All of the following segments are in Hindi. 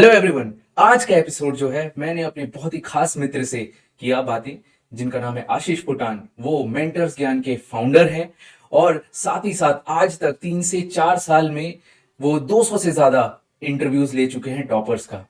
Hello everyone. आज का एपिसोड जो है मैंने अपने बहुत ही खास मित्र से किया बातें, जिनका नाम है आशीष पुटान। वो मेंटर्स ज्ञान के फाउंडर हैं और साथ ही साथ आज तक 3 से 4 साल में वो 200 से ज्यादा इंटरव्यूज ले चुके हैं टॉपर्स का।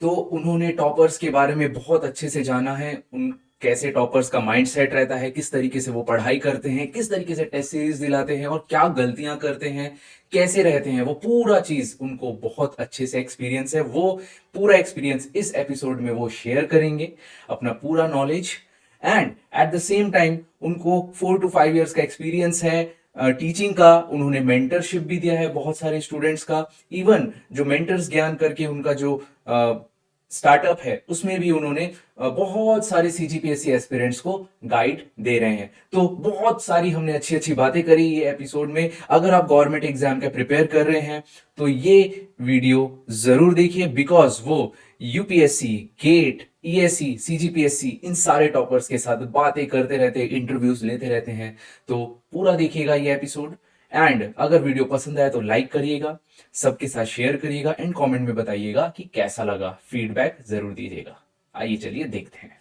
तो उन्होंने टॉपर्स के बारे में बहुत अच्छे से जाना है, उन कैसे टॉपर्स का माइंडसेट रहता है, किस तरीके से वो पढ़ाई करते हैं, किस तरीके से टेस्ट सीरीज दिलाते हैं और क्या गलतियां करते हैं, कैसे रहते हैं, वो पूरा चीज उनको बहुत अच्छे से एक्सपीरियंस है। वो पूरा एक्सपीरियंस इस एपिसोड में वो शेयर करेंगे, अपना पूरा knowledge. And at the same time उनको 4 to 5 years का एक्सपीरियंस है टीचिंग का। उन्होंने मेंटरशिप भी दिया है बहुत सारे स्टूडेंट्स का। इवन जो मेंटर्स ज्ञान करके उनका जो स्टार्टअप है उसमें भी उन्होंने बहुत सारे सीजीपीएससी एस्पिरेंट्स को गाइड दे रहे हैं। तो बहुत सारी हमने अच्छी अच्छी बातें करी ये एपिसोड में। अगर आप गवर्नमेंट एग्जाम का प्रिपेयर कर रहे हैं तो ये वीडियो जरूर देखिए, बिकॉज वो यूपीएससी, गेट, ईएससी, सीजीपीएससी इन सारे टॉपर्स के साथ बातें करते रहते हैं, इंटरव्यूज लेते रहते हैं। तो पूरा देखिएगा ये एपिसोड। एंड अगर वीडियो पसंद आया तो लाइक करिएगा, सबके साथ शेयर करिएगा एंड कमेंट में बताइएगा कि कैसा लगा, फीडबैक जरूर दीजिएगा। आइए चलिए देखते हैं।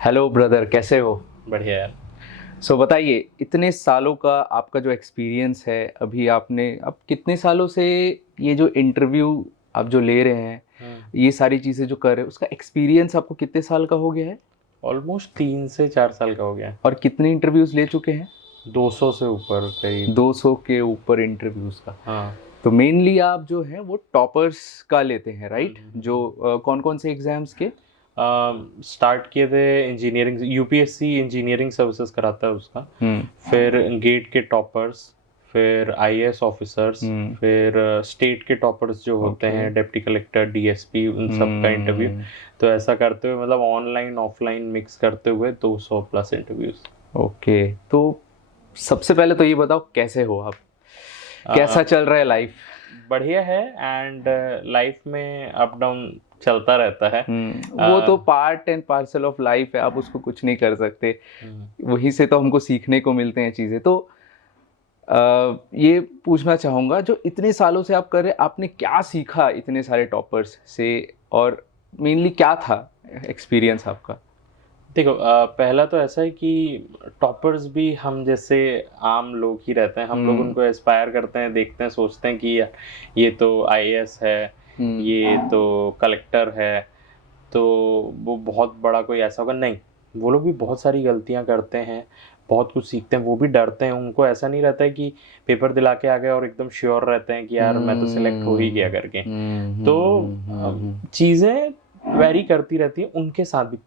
हेलो ब्रदर, कैसे हो? बढ़िया यार। बताइए, इतने सालों का आपका जो एक्सपीरियंस है, अभी आपने अब कितने सालों से ये जो इंटरव्यू आप जो ले रहे हैं, ये सारी चीज़ें जो कर रहे हैं, उसका एक्सपीरियंस आपको कितने साल का हो गया है? ऑलमोस्ट 3 से 4 साल का हो गया है। और कितने इंटरव्यूज ले चुके हैं? 200 से ऊपर कई। 200 के ऊपर इंटरव्यूज का। हाँ। तो मेनली आप जो है वो टॉपर्स का लेते हैं, राइट? जो कौन कौन से एग्जाम्स के? स्टार्ट किए थे इंजीनियरिंग, यूपीएससी इंजीनियरिंग सर्विसेज कराता है उसका। फिर गेट के टॉपर्स, फिर आईएएस ऑफिसर्स, फिर स्टेट के टॉपर्स जो होते हैं, डिप्टी कलेक्टर, डीएसपी, उन सब का इंटरव्यू। तो ऐसा करते हुए मतलब ऑनलाइन ऑफलाइन मिक्स करते हुए 200 प्लस इंटरव्यूज। ओके, तो सबसे पहले तो ये बताओ कैसे हो आप, कैसा चल रहा है लाइफ? बढ़िया है। एंड लाइफ में अप डाउन चलता रहता है। वो तो part and parcel of life है, आप उसको कुछ नहीं कर सकते। वहीं से तो हमको सीखने को मिलते हैं चीज़ें। तो ये पूछना चाहूँगा, जो इतने सालों से आप कर रहे, आपने क्या सीखा इतने सारे टॉपर्स से, और मेनली क्या था एक्सपीरियंस आपका? देखो, पहला तो ऐसा है कि टॉपर्स भी हम जैसे आम लोग ही रहते हैं। हम लोग उनको एस्पायर करते हैं, देखते हैं, सोचते हैं कि ये तो आईएएस है, ये तो कलेक्टर है, तो वो बहुत बड़ा कोई ऐसा होगा। नहीं, वो लोग भी बहुत सारी गलतियां करते हैं, बहुत कुछ सीखते हैं, वो भी डरते हैं। उनको ऐसा नहीं रहता है कि पेपर दिला के आ गए और एकदम श्योर रहते हैं कि यार मैं तो सिलेक्ट हो ही गया करके। तो चीज़ें वेरी करती रहती है उनके साथ भी।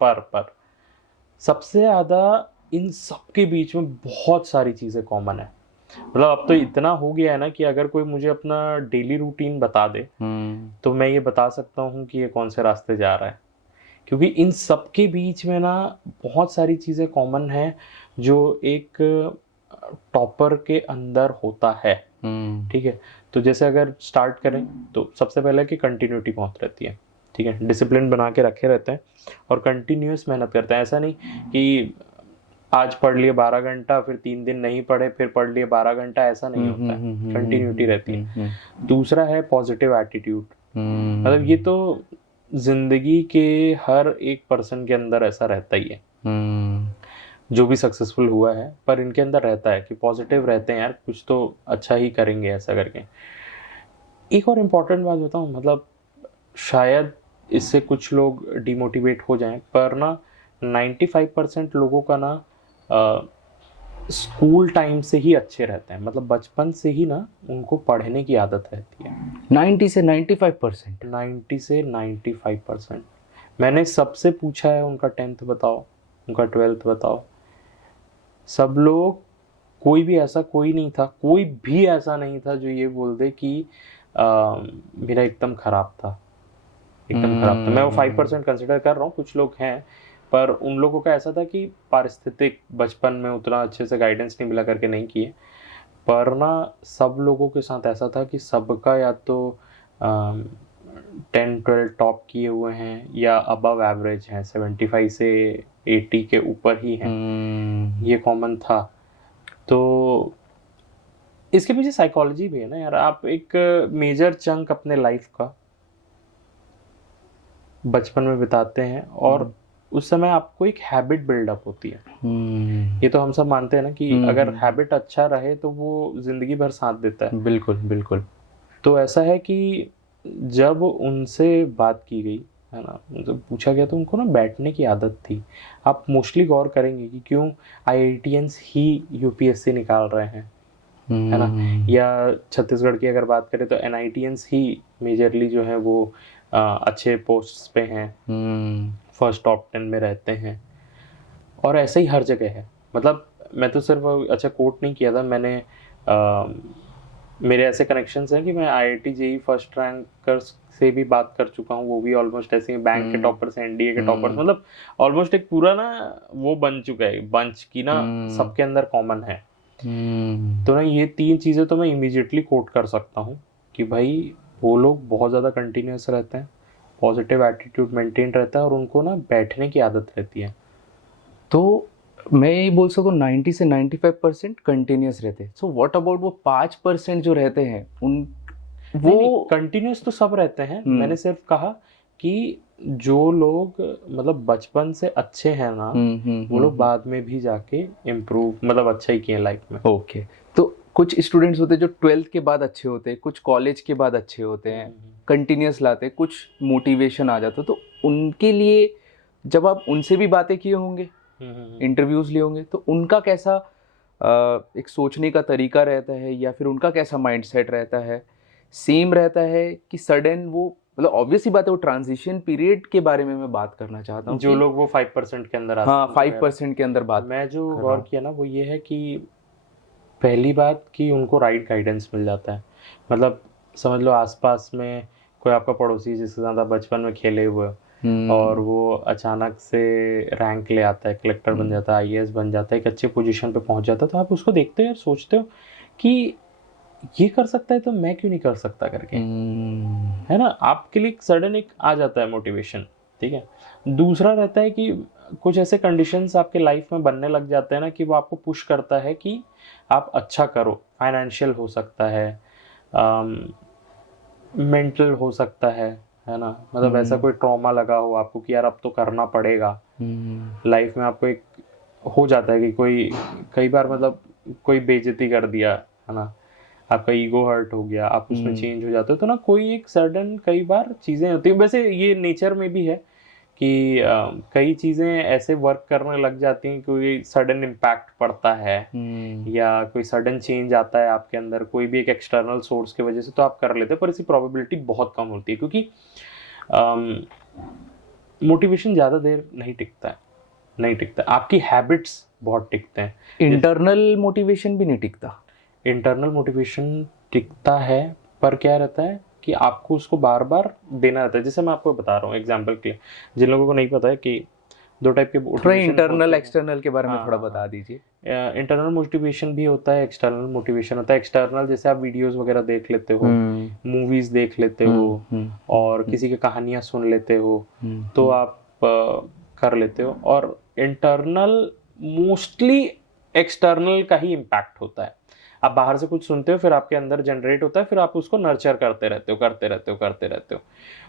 पर सबसे ज़्यादा इन सब के बीच में बहुत सारी चीज़ें कॉमन है। मतलब अब तो इतना हो गया है ना कि अगर कोई मुझे अपना डेली रूटीन बता दे तो मैं ये बता सकता हूँ कि ये कौन से रास्ते जा रहा है। क्योंकि इन सब के बीच में ना बहुत सारी चीज़ें कॉमन है जो एक टॉपर के अंदर होता है। ठीक है, तो जैसे अगर स्टार्ट करें तो सबसे पहले कि कंटिन्यूटी बहुत रहती है। ठीक है, डिसिप्लिन बना के रखे रहते हैं और कंटिन्यूस मेहनत करते हैं। ऐसा नहीं कि आज पढ़ लिए 12 घंटा, फिर 3 दिन नहीं पढ़े, फिर पढ़ लिए 12 घंटा, ऐसा नहीं होता है। कंटिन्यूटी रहती है। दूसरा है पॉजिटिव एटीट्यूड। मतलब ये तो जिंदगी के हर एक पर्सन के अंदर ऐसा रहता ही है, जो भी सक्सेसफुल हुआ है, पर इनके अंदर रहता है कि पॉजिटिव रहते हैं, यार कुछ तो अच्छा ही करेंगे ऐसा करके। एक और इम्पॉर्टेंट बात बताऊँ, मतलब शायद इससे कुछ लोग डिमोटिवेट हो जाएं, पर ना 95% लोगों का ना स्कूल टाइम से ही अच्छे रहते हैं। मतलब बचपन से ही ना उनको पढ़ने की आदत रहती है। 90 से 95%? 90 से 95%। मैंने सबसे पूछा है उनका 10th बताओ, उनका 12th बताओ, सब लोग, कोई भी ऐसा नहीं था जो ये बोल दे कि मेरा एकदम ख़राब था। मैं वो 5% कंसिडर कर रहा हूँ, कुछ लोग हैं, पर उन लोगों का ऐसा था कि पारिस्थितिक बचपन में उतना अच्छे से गाइडेंस नहीं मिला करके नहीं किए। पर ना सब लोगों के साथ ऐसा था कि सबका या तो 10-12 टॉप किए हुए हैं या अबव एवरेज हैं, 75 से 80 के ऊपर ही हैं, ये कॉमन था। तो इसके पीछे साइकोलॉजी भी है ना यार। आप एक मेजर चंक अपने लाइफ का बचपन में बिताते हैं और उस समय आपको एक हैबिट बिल्डअप होती है। ये तो हम सब मानते हैं ना कि अगर हैबिट अच्छा रहे तो वो जिंदगी भर साथ देता है। बिल्कुल बिल्कुल। तो ऐसा है कि जब उनसे बात की गई है ना, उनसे पूछा गया तो उनको ना बैठने की आदत थी। आप मोस्टली गौर करेंगे कि क्यों आईआईटियंस ही यूपीएससी निकाल रहे हैं, है ना, या छत्तीसगढ़ की अगर बात करें तो एनआईटियंस ही मेजरली जो है वो अच्छे पोस्ट्स पे हैं, फर्स्ट टॉप 10 में रहते हैं। और ऐसा ही हर जगह है। मतलब मैं तो सिर्फ अच्छा कोट नहीं किया था मैंने, मेरे ऐसे कनेक्शंस हैं कि मैं आईआईटी जेई फर्स्ट रैंकर्स से भी बात कर चुका हूँ, वो भी ऑलमोस्ट ऐसे ही बैंक के टॉपर्स, एनडीए के टॉपर्स, मतलब ऑलमोस्ट एक पूरा ना वो बन चुका है बंच की ना, सबके अंदर कॉमन है। तो ना ये 3 चीज़ें तो मैं इमीडिएटली कोट कर सकता हूँ कि भाई वो लोग बहुत ज़्यादा कंटिन्यूस रहते हैं, पॉजिटिव एटीट्यूड मेंटेन रहता है और उनको ना बैठने की आदत रहती है। तो मैं यही बोल सकूँ 90 से 95% कंटिन्यूस रहते हैं। सो व्हाट अबाउट वो 5% जो रहते हैं उन वो कंटिन्यूस तो सब रहते हैं। मैंने सिर्फ कहा कि जो लोग मतलब बचपन से अच्छे हैं ना, वो लोग बाद में भी जाके इम्प्रूव मतलब अच्छा ही किए लाइफ में। ओके। तो कुछ स्टूडेंट्स होते हैं जो 12th के बाद अच्छे होते हैं, कुछ कॉलेज के बाद अच्छे होते हैं, कंटिन्यूस लाते हैं, कुछ मोटिवेशन आ जाता है। तो उनके लिए जब आप उनसे भी बातें किए होंगे, इंटरव्यूज लिए होंगे, तो उनका कैसा एक सोचने का तरीका रहता है या फिर उनका कैसा माइंडसेट रहता है? सेम रहता है कि सडन वो, मतलब ऑब्वियस ही बात है, वो ट्रांजिशन पीरियड के बारे में मैं बात करना चाहता हूँ जो लोग वो 5% के अंदर आते हैं। हाँ, 5% के अंदर बात मैं जो गौर किया ना वो ये है कि पहली बात कि उनको राइट गाइडेंस मिल जाता है। मतलब समझ लो आसपास में कोई आपका पड़ोसी जिसके साथ आप बचपन में खेले हुए और वो अचानक से रैंक ले आता है, कलेक्टर बन जाता है, आईएएस बन जाता है, एक अच्छे पोजीशन पे पहुंच जाता है, तो आप उसको देखते हो और सोचते हो कि ये कर सकता है तो मैं क्यों नहीं कर सकता करके, है ना। आपके लिए सडन एक आ जाता है मोटिवेशन, ठीक है। दूसरा रहता है कि कुछ ऐसे कंडीशंस आपके लाइफ में बनने लग जाते हैं ना कि वो आपको पुश करता है कि आप अच्छा करो। फाइनेंशियल हो सकता है, मेंटल हो सकता है ना। मतलब ऐसा कोई ट्रॉमा लगा हो आपको कि यार अब तो करना पड़ेगा। लाइफ में आपको एक हो जाता है कि कोई कई बार मतलब कोई बेइज्जती कर दिया, है ना, आपका ईगो हर्ट हो गया, आप उसमें चेंज हो जाते हो, तो ना कोई एक सडन कई बार चीज़ें होती हैं। वैसे ये नेचर में भी है कि कई चीज़ें ऐसे वर्क करने लग जाती हैं, कोई सडन इम्पैक्ट पड़ता है या कोई सडन चेंज आता है आपके अंदर कोई भी एक एक्सटर्नल सोर्स की वजह से, तो आप कर लेते हो। पर इसकी प्रोबेबिलिटी बहुत कम होती है क्योंकि मोटिवेशन ज़्यादा देर नहीं टिकता। आपकी हैबिट्स बहुत टिकते हैं। इंटरनल मोटिवेशन भी नहीं टिकता। इंटरनल मोटिवेशन टिकता है पर क्या रहता है कि आपको उसको बार बार देना रहता है। जैसे मैं आपको बता रहा हूँ एग्जांपल के लिए, जिन लोगों को नहीं पता है कि 2 टाइप के थोड़ा इंटरनल एक्सटर्नल के बारे में थोड़ा बता दीजिए। इंटरनल मोटिवेशन भी होता है, एक्सटर्नल मोटिवेशन होता है। एक्सटर्नल जैसे आप वीडियोस वगैरह देख लेते हो, मूवीज देख लेते हो और किसी की कहानियां सुन लेते हो, तो आप कर लेते हो। और इंटरनल मोस्टली एक्सटर्नल का ही इम्पैक्ट होता है। आप बाहर से कुछ सुनते हो, फिर आपके अंदर जनरेट होता है, फिर आप उसको नर्चर करते रहते हो,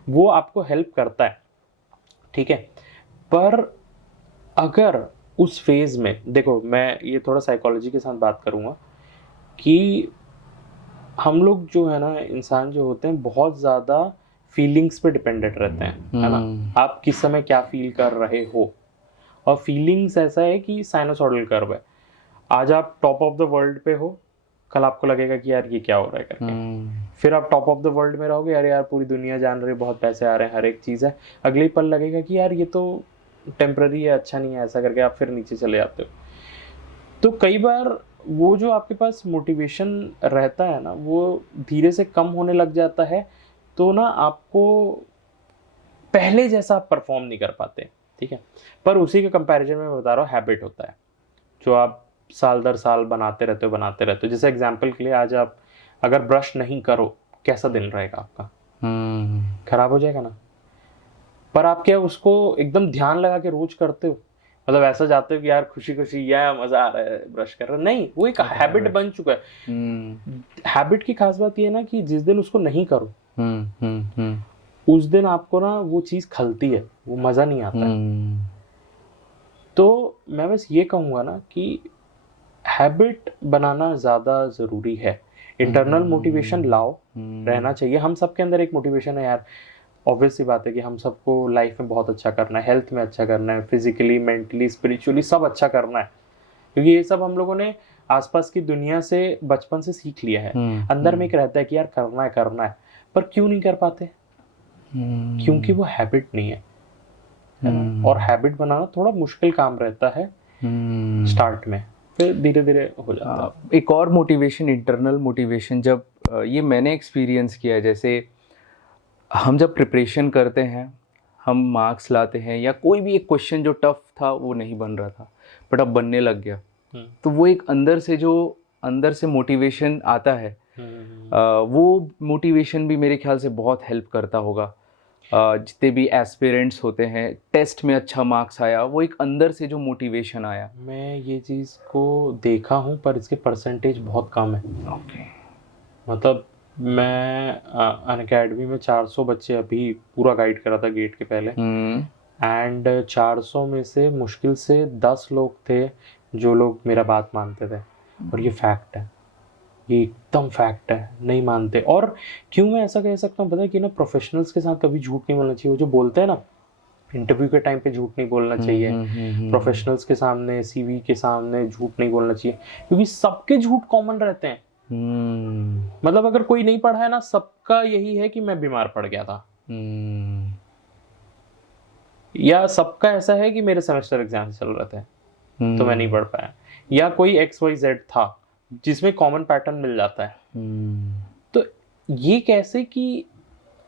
वो आपको हेल्प करता है, ठीक है। पर अगर उस फेज में देखो, मैं ये थोड़ा साइकोलॉजी के साथ बात करूंगा कि हम लोग जो है ना, इंसान जो होते हैं बहुत ज़्यादा फीलिंग्स पे डिपेंडेंट रहते हैं, है ना। आप किस समय क्या फील कर रहे हो, और फीलिंग्स ऐसा है कि साइनोसॉइडल कर्व है। आज आप टॉप ऑफ द वर्ल्ड पे हो, कल आपको लगेगा कि यार ये क्या हो रहा है करके। फिर आप टॉप ऑफ द वर्ल्ड में रहोगे, यार पूरी दुनिया जान रही है, बहुत पैसे आ रहे हैं, हर एक चीज़ है। अगले पल लगेगा कि यार ये तो टेम्पररी है, अच्छा नहीं है, ऐसा करके आप फिर नीचे चले जाते हो। तो कई बार वो जो आपके पास मोटिवेशन रहता है ना, वो धीरे से कम होने लग जाता है। तो ना आपको पहले जैसा आप परफॉर्म नहीं कर पाते, ठीक है। पर उसी के कंपैरिजन में मैं बता रहा हूँ, हैबिट होता है जो आप साल दर साल बनाते रहते हो। जैसे एग्जाम्पल के लिए, आज आप अगर ब्रश नहीं करो, कैसा दिन रहेगा आपका? खराब हो जाएगा ना। पर आप क्या उसको एकदम ध्यान लगा के रोज करते हो? मतलब ऐसा जाते हो कि यार खुशी खुशी या मजा आ रहा है ब्रश कर रहे हो? नहीं, वो एक हैबिट बन चुका है। हैबिट की खास बात ये है ना कि जिस दिन उसको नहीं करो उस दिन आपको ना वो चीज खलती है, वो मजा नहीं आता है। तो मैं बस ये कहूंगा ना कि हैबिट बनाना ज़्यादा ज़रूरी है। इंटरनल मोटिवेशन लाओ, रहना चाहिए। हम सबके अंदर एक मोटिवेशन है यार। ऑब्वियस सी बात है कि हम सबको लाइफ में बहुत अच्छा करना है, हेल्थ में अच्छा करना है, फिजिकली, मेंटली, स्पिरिचुअली सब अच्छा करना है। क्योंकि ये सब हम लोगों ने आसपास की दुनिया से बचपन से सीख लिया है। अंदर में एक रहता है कि यार करना है करना है, पर क्यों नहीं कर पाते? क्योंकि वो हैबिट नहीं है ना? और हैबिट बनाना थोड़ा मुश्किल काम रहता है स्टार्ट में, फिर धीरे धीरे हो जाता है। एक और मोटिवेशन, इंटरनल मोटिवेशन, जब ये मैंने एक्सपीरियंस किया है, जैसे हम जब प्रिपरेशन करते हैं, हम मार्क्स लाते हैं, या कोई भी एक क्वेश्चन जो टफ था वो नहीं बन रहा था बट अब बनने लग गया, तो वो एक अंदर से मोटिवेशन आता है, वो मोटिवेशन भी मेरे ख्याल से बहुत हेल्प करता होगा। जितने भी एस्पिरेंट्स होते हैं, टेस्ट में अच्छा मार्क्स आया, वो एक अंदर से जो मोटिवेशन आया। मैं ये चीज़ को देखा हूँ पर इसके परसेंटेज बहुत कम है। मतलब मैं अनअकैडमी में 400 बच्चे अभी पूरा गाइड करा था गेट के पहले, एंड 400 में से मुश्किल से 10 लोग थे जो लोग मेरा बात मानते थे। और ये फैक्ट है, ये एकदम फैक्ट है, नहीं मानते। और क्यों मैं ऐसा कह सकता हूँ पता है कि ना, प्रोफेशनल्स के साथ कभी झूठ नहीं बोलना चाहिए। वो जो बोलते हैं ना इंटरव्यू के टाइम पे झूठ नहीं बोलना चाहिए, प्रोफेशनल्स के सामने, सीवी के सामने झूठ नहीं बोलना चाहिए, क्योंकि सबके झूठ कॉमन रहते हैं। मतलब अगर कोई नहीं पढ़ा है ना, सबका यही है कि मैं बीमार पड़ गया था, या सबका ऐसा है कि मेरे सेमेस्टर एग्जाम चल रहे थे तो मैं नहीं पढ़ पाया, या कोई XYZ था जिसमें कॉमन पैटर्न मिल जाता है। तो ये कैसे कि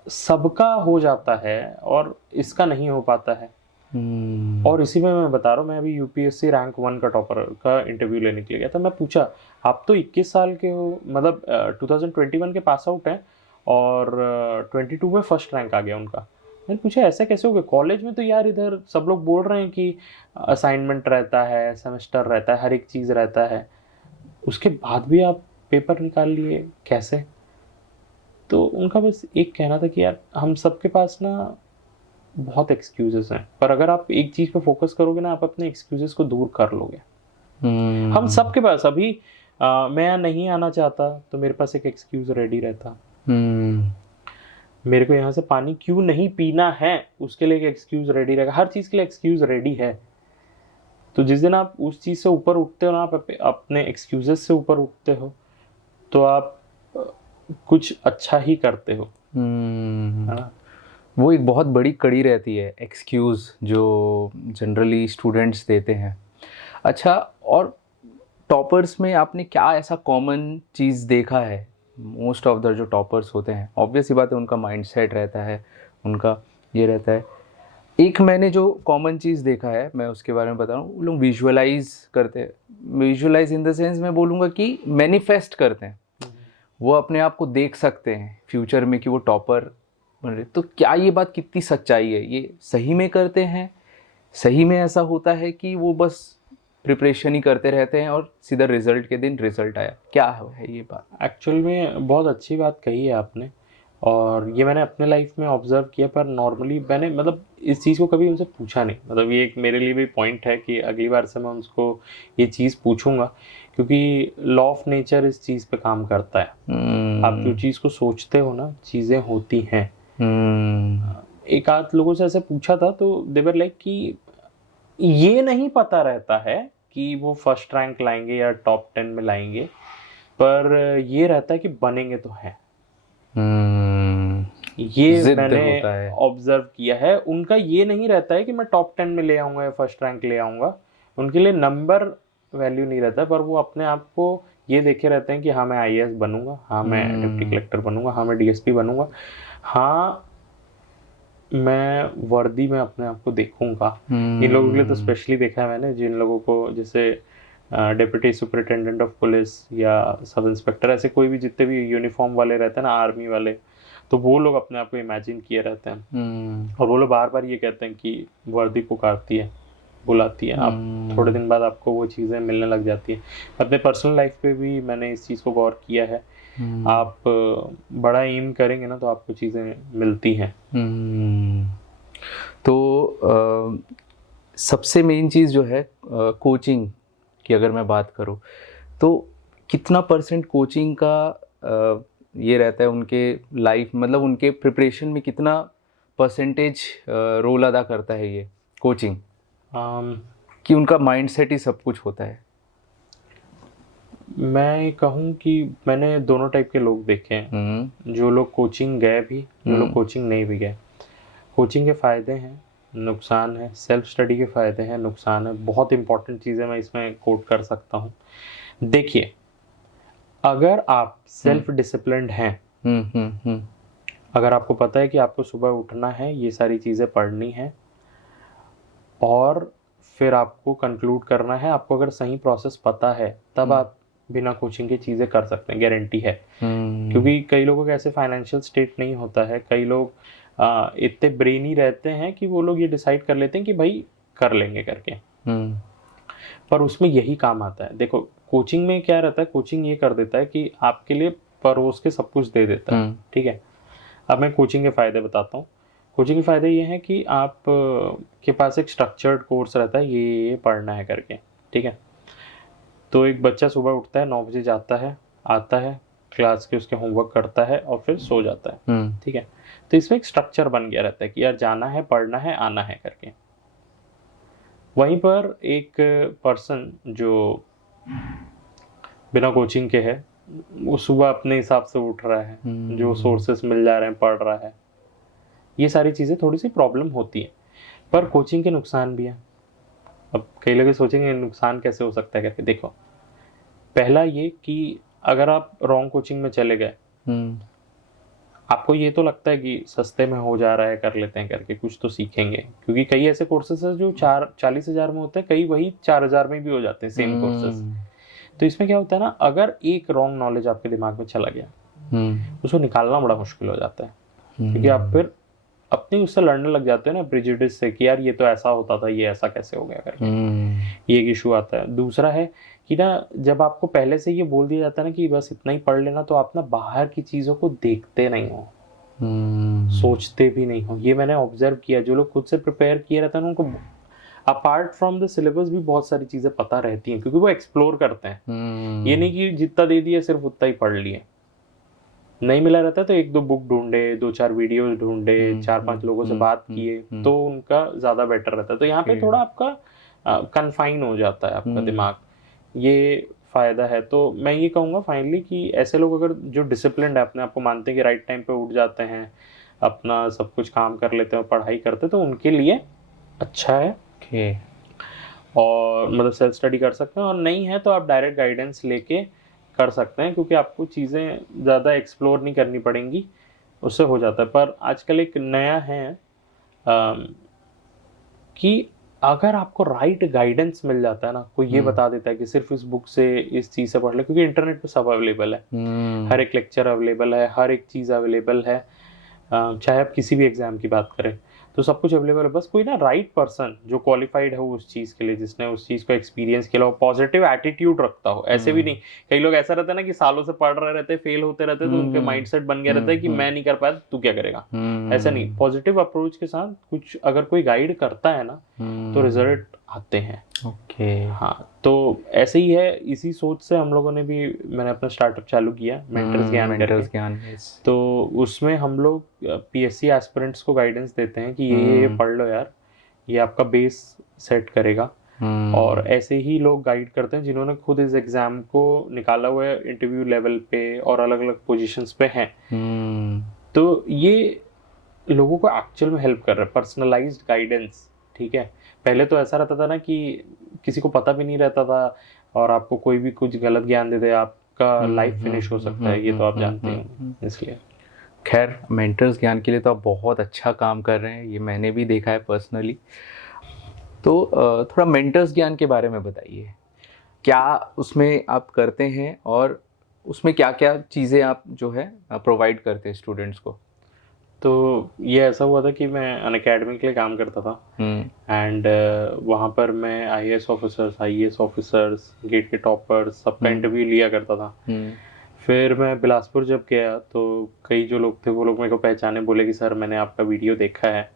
सबका हो जाता है और इसका नहीं हो पाता है। और इसी में मैं बता रहा हूँ, मैं अभी यूपीएससी रैंक 1 का टॉपर का इंटरव्यू लेने के लिए गया था। मैं पूछा, आप तो 21 साल के हो, मतलब 2021 के पास आउट हैं और 22 में फर्स्ट रैंक आ गया उनका। मैंने पूछा ऐसा कैसे हो गया? कॉलेज में तो यार इधर सब लोग बोल रहे हैं कि असाइनमेंट रहता है, सेमेस्टर रहता है, हर एक चीज़ रहता है, उसके बाद भी आप पेपर निकाल लिए, कैसे? तो उनका बस एक कहना था कि यार हम सबके पास ना बहुत एक्सक्यूजेस हैं, पर अगर आप एक चीज़ पे फोकस करोगे ना, आप अपने एक्सक्यूजेस को दूर कर लोगे। हम सबके पास अभी मैं यहाँ नहीं आना चाहता तो मेरे पास एक एक्सक्यूज रेडी रहता। मेरे को यहाँ से पानी क्यों नहीं पीना है, उसके लिए एक एक्सक्यूज रेडी रहेगा। हर चीज़ के लिए एक्सक्यूज रेडी है। तो जिस दिन आप उस चीज़ से ऊपर उठते हो ना, आप अपने एक्सक्यूजेस से ऊपर उठते हो, तो आप कुछ अच्छा ही करते हो। वो एक बहुत बड़ी कड़ी रहती है एक्सक्यूज़ जो जनरली स्टूडेंट्स देते हैं। अच्छा, और टॉपर्स में आपने क्या ऐसा कॉमन चीज़ देखा है? मोस्ट ऑफ द जो टॉपर्स होते हैं, ऑब्वियस ही बात है, उनका माइंडसेट रहता है, उनका ये रहता है। एक मैंने जो कॉमन चीज़ देखा है, मैं उसके बारे में बता रहा हूँ। वो लोग विजुअलाइज करते हैं, विजुअलाइज इन द सेंस मैं बोलूँगा कि मैनिफेस्ट करते हैं। वो अपने आप को देख सकते हैं फ्यूचर में कि वो टॉपर बन रहे। तो क्या ये बात कितनी सच्चाई है? ये सही में करते हैं? सही में ऐसा होता है कि वो बस प्रिपरेशन ही करते रहते हैं और सीधा रिजल्ट के दिन रिजल्ट आया? क्या है ये बात? एक्चुअल में बहुत अच्छी बात कही है आपने, और ये मैंने अपने लाइफ में ऑब्जर्व किया। पर नॉर्मली मैंने मतलब इस चीज़ को कभी उनसे पूछा नहीं। मतलब ये एक मेरे लिए भी पॉइंट है कि अगली बार से मैं उनको ये चीज़ पूछूंगा, क्योंकि लॉ ऑफ नेचर इस चीज़ पे काम करता है। आप जो चीज़ को सोचते हो ना, चीज़ें होती हैं। एक आध लोगों से ऐसे पूछा था तो देवर लाइक कि ये नहीं पता रहता है कि वो फर्स्ट रैंक लाएंगे या टॉप 10 में लाएंगे, पर ये रहता है कि बनेंगे तो है। ये मैंने ऑब्जर्व किया है। उनका ये नहीं रहता है कि मैं टॉप 10 में ले आऊँगा या फर्स्ट रैंक ले आऊँगा। उनके लिए नंबर वैल्यू नहीं रहता, पर वो अपने आप को ये देखे रहते हैं कि हाँ मैं IAS बनूंगा, हाँ मैं डिप्टी कलेक्टर बनूंगा, हाँ मैं DSP बनूंगा, हाँ मैं वर्दी में अपने आप को देखूंगा। इन लोगों के लिए तो स्पेशली देखा है मैंने, जिन लोगों को जैसे डिप्टी सुपरिटेंडेंट ऑफ पुलिस या सब इंस्पेक्टर, ऐसे कोई भी जितने भी यूनिफॉर्म वाले रहते हैं ना, आर्मी वाले, तो वो लोग अपने आप को इमेजिन किए रहते हैं और वो लोग बार बार ये कहते हैं कि वर्दी पुकारती है, बुलाती है। आप थोड़े दिन बाद आपको वो चीज़ें मिलने लग जाती है। अपने पर्सनल लाइफ पे भी मैंने इस चीज़ को गौर किया है। आप बड़ा एम करेंगे ना तो आपको चीज़ें मिलती हैं। तो सबसे मेन चीज़ जो है कोचिंग की अगर मैं बात करूँ तो कितना % कोचिंग का ये रहता है उनके लाइफ, मतलब उनके प्रिपरेशन में कितना % रोल अदा करता है ये कोचिंग, कि उनका माइंडसेट ही सब कुछ होता है? मैं कहूँ कि मैंने दोनों टाइप के लोग देखे हैं, जो लोग कोचिंग गए भी, जो लोग कोचिंग नहीं भी गए। कोचिंग के फ़ायदे हैं, नुकसान है, सेल्फ स्टडी के फ़ायदे हैं, नुकसान है। बहुत इंपॉर्टेंट चीज़ें मैं इसमें कोट कर सकता हूँ। देखिए, अगर आप सेल्फ डिसिप्लिन्ड हैं, अगर आपको पता है कि आपको सुबह उठना है, ये सारी चीज़ें पढ़नी है और फिर आपको कंक्लूड करना है, आपको अगर सही प्रोसेस पता है तब आप बिना कोचिंग के चीज़ें कर सकते हैं, गारंटी है। क्योंकि कई लोगों का ऐसे फाइनेंशियल स्टेट नहीं होता है, कई लोग इतने ब्रेनी रहते हैं कि वो लोग ये डिसाइड कर लेते हैं कि भाई कर लेंगे करके। पर उसमें यही काम आता है। देखो, कोचिंग में क्या रहता है, कोचिंग ये कर देता है कि आपके लिए परोस के सब कुछ दे देता है, ठीक है। अब मैं कोचिंग के फ़ायदे बताता हूँ। कोचिंग के फ़ायदे ये हैं कि आप के पास एक स्ट्रक्चर्ड कोर्स रहता है, ये पढ़ना है करके, ठीक है। तो एक बच्चा सुबह उठता है, 9 बजे जाता है, आता है, क्लास के उसके होमवर्क करता है और फिर सो जाता है, ठीक है। तो इसमें एक स्ट्रक्चर बन गया रहता है कि यार जाना है, पढ़ना है, आना है करके। वहीं पर एक पर्सन जो बिना कोचिंग के है, वो सुबह अपने हिसाब से उठ रहा है, जो सोर्सेस मिल जा रहे हैं पढ़ रहा है, ये सारी चीज़ें थोड़ी सी प्रॉब्लम होती है। पर कोचिंग के नुकसान भी हैं। अब कई लोग सोचेंगे नुकसान कैसे हो सकता है करके। देखो, पहला ये कि अगर आप रॉन्ग कोचिंग में चले गए, आपको ये तो लगता है कि सस्ते में हो जा रहा है, कर लेते हैं करके, कुछ तो सीखेंगे। क्योंकि कई ऐसे कोर्सेस हैं जो 40,000 में होते हैं, कई वही 4,000 में भी हो जाते हैं, सेम कोर्सेस। तो इसमें क्या होता है ना, अगर एक रॉन्ग नॉलेज आपके दिमाग में चला गया, उसको निकालना बड़ा मुश्किल हो जाता है। क्योंकि आप फिर अपनी उससे लड़ने लग जाते हैं ना, प्रेजुडिस से, कि यार ये तो ऐसा होता था, ये ऐसा कैसे हो गया करके। ये एक इशू आता है। दूसरा है कि ना, जब आपको पहले से ये बोल दिया जाता है ना कि बस इतना ही पढ़ लेना, तो आप ना बाहर की चीज़ों को देखते नहीं हो, सोचते भी नहीं हो। ये मैंने ऑब्जर्व किया। जो लोग खुद से प्रिपेयर किए रहते हैं उनको अपार्ट फ्रॉम द सिलेबस भी बहुत सारी चीज़ें पता रहती हैं, क्योंकि वो एक्सप्लोर करते हैं। ये नहीं कि जितना दे दिया सिर्फ उतना ही पढ़ लिए। नहीं मिला रहता है तो 1-2 बुक ढूंढे, 2-4 वीडियोस ढूंढे, 4-5 लोगों से बात किए, तो उनका ज़्यादा बेटर रहता है। तो यहाँ पे थोड़ा आपका कन्फाइन हो जाता है आपका दिमाग, ये फ़ायदा है। तो मैं ये कहूँगा फाइनली कि ऐसे लोग अगर जो डिसिप्लिन्ड है, अपने आप को मानते हैं कि राइट टाइम पे उठ जाते हैं, अपना सब कुछ काम कर लेते हैं, पढ़ाई करते हैं, तो उनके लिए अच्छा है। और मतलब सेल्फ स्टडी कर सकते हैं, और नहीं है तो आप डायरेक्ट गाइडेंस लेके कर सकते हैं, क्योंकि आपको चीज़ें ज़्यादा एक्सप्लोर नहीं करनी पड़ेंगी, उससे हो जाता है। पर आजकल एक नया है कि अगर आपको राइट गाइडेंस मिल जाता है ना, कोई ये बता देता है कि सिर्फ इस बुक से, इस चीज़ से पढ़ ले, क्योंकि इंटरनेट पे सब अवेलेबल है, हर एक लेक्चर अवेलेबल है, हर एक चीज़ अवेलेबल है। चाहे आप किसी भी एग्ज़ाम की बात करें तो सब कुछ अवेलेबल है। बस कोई ना राइट पर्सन जो क्वालिफाइड हो उस चीज़ के लिए, जिसने उस चीज़ को एक्सपीरियंस किया हो, पॉजिटिव एटीट्यूड रखता हो। ऐसे भी नहीं, कई लोग ऐसा रहता है ना कि सालों से पढ़ रहे रहते, फेल होते रहते, तो उनके माइंडसेट बन गया रहता है कि मैं नहीं कर पाया, तू क्या करेगा। ऐसा नहीं, पॉजिटिव अप्रोच के साथ कुछ अगर कोई गाइड करता है ना, तो रिजल्ट आते हैं। हाँ, तो ऐसे ही है। इसी सोच से हम लोगों ने भी, मैंने अपना स्टार्टअप चालू किया, मेंटर्स ज्ञान। तो उसमें हम लोग पीएससी एस्पिरेंट्स को गाइडेंस देते हैं कि ये पढ़ लो यार, ये आपका बेस सेट करेगा। और ऐसे ही लोग गाइड करते हैं जिन्होंने खुद इस एग्जाम को निकाला हुआ है, इंटरव्यू लेवल पे और अलग अलग पोजीशंस पे हैं। तो ये लोगों को एक्चुअल में हेल्प कर रहा है, पर्सनलाइज्ड गाइडेंस, ठीक है। पहले तो ऐसा रहता था ना कि किसी को पता भी नहीं रहता था, और आपको कोई भी कुछ गलत ज्ञान दे दे, आपका लाइफ फिनिश हो सकता है, ये तो आप जानते हैं। इसलिए खैर, मेंटर्स ज्ञान के लिए तो आप बहुत अच्छा काम कर रहे हैं, ये मैंने भी देखा है पर्सनली। तो थोड़ा मेंटर्स ज्ञान के बारे में बताइए, क्या उसमें आप करते हैं और उसमें क्या क्या चीज़ें आप जो है प्रोवाइड करते हैं स्टूडेंट्स को? तो ये ऐसा हुआ था कि मैं अनअकैडमी के लिए काम करता था एंड वहाँ पर मैं IAS officers, IAS officers, GATE के टॉपर्स सबका इंटरव्यू लिया करता था। फिर मैं बिलासपुर जब गया तो कई जो लोग थे वो लोग मेरे को पहचाने, बोले कि सर मैंने आपका वीडियो देखा है,